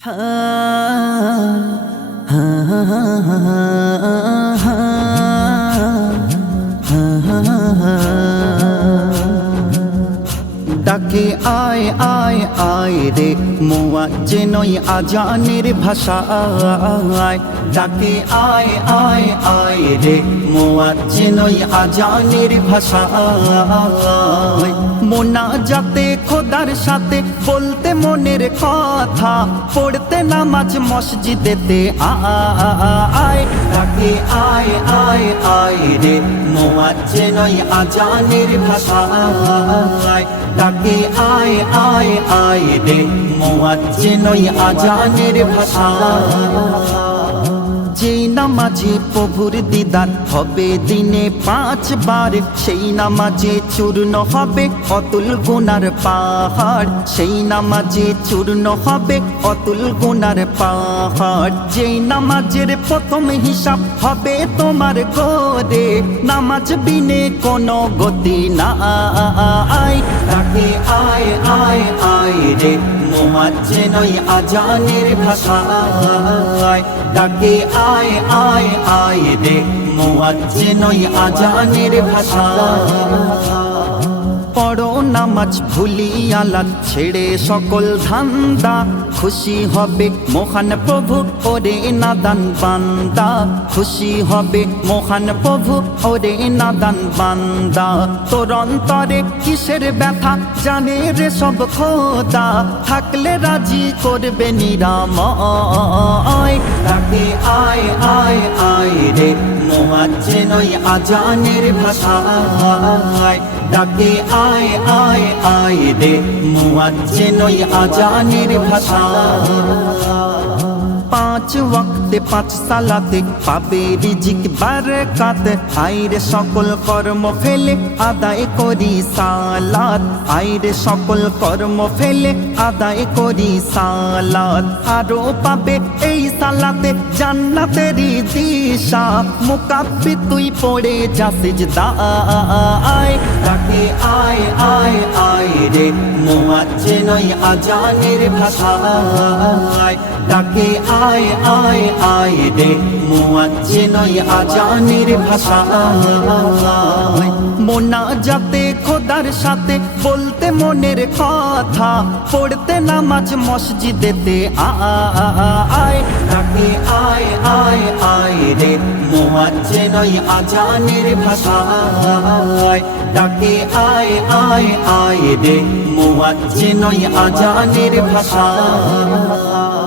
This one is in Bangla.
ডাকে আয় আয় আয় রে মুয়াজ্জিনই আজানের ভাষায়। ডাকে আয় আয় আয় রে মুয়াজ্জিনই আজানের ভাষায়। মোনাজাতে খোদার সাথে বলতে মনের কথা, পড়তে নামাজ মসজিদেতে আয়। ডাকে আয় আয় আয় রে মুয়াজ্জিনই আজানের ভাষায়। ডাকে আয় আয় আয় রে মুয়াজ্জিনই আজানের ভাষায়। যেই নামাজে প্রভুর দিদার হবে দিনে 5 বার, সেই নামাজে চূর্ণ হবে অতুল গুনার পাহাড়। সেই নামাজে চূর্ণ হবে অতুল গুনার পাহাড়। যেই নামাজের প্রথম হিসাব হবে তোমার করে, নামাজ বিনে কোনো গতি নাই। ডাকে আয় আয় আয় রে মুয়াজ্জিনই আজানের ভাষায়। ডাকে আয় আয় আয় রে মুয়াজ্জিনই আজানের ভাষায়। পড়ো নামাজ ভুলিয়ালা ছেড়ে সকল ধান্দা, খুশি হবে মহান প্রভু ওরে নাদান বান্দা। খুশি হবে মহান প্রভু ওরে নাদান বান্দা। তোর অন্তরে কিসের ব্যথা জানে রে সব খোদা, থাকলে রাজি করবে নিরাময়। ডাকে আয় আয় আয় রে মুয়াজ্জিনই আজানের ভাষায়। ডাকে আয় আয় আয় রে মুয়াজ্জিনই আজানের ভাষায়। 5 ওয়াক্তে 5 সালাতে পাবে রিজিক বারাকাত, আইরে সকল কর্ম ফেলে আদায় করি সালাত। আইরে সকল কর্ম ফেলে আদায় করি সালাত। আরো পাবে এই সালাতে জান্নাতেরই দিশা, মুকাব্বি তুই পড়ে যা সিজদায়। ডাকে আয় আয় আয় রে মুয়াজ্জিনই আজানের ভাষায়। ডাকে আয় আয় আয় রে মুয়াজ্জিনই আজানের ভাষায়। মোনাজাতে খোদার সাথে বলতে মনের কথা, পড়তে নামাজ মসজিদেতে আয়। ডাকে আয় আয় আয় রে মুয়াজ্জিনই আজানের ভাষায়। ডাকে আয় আয় আয় রে মুয়াজ্জিনই আজানের ভাষায়।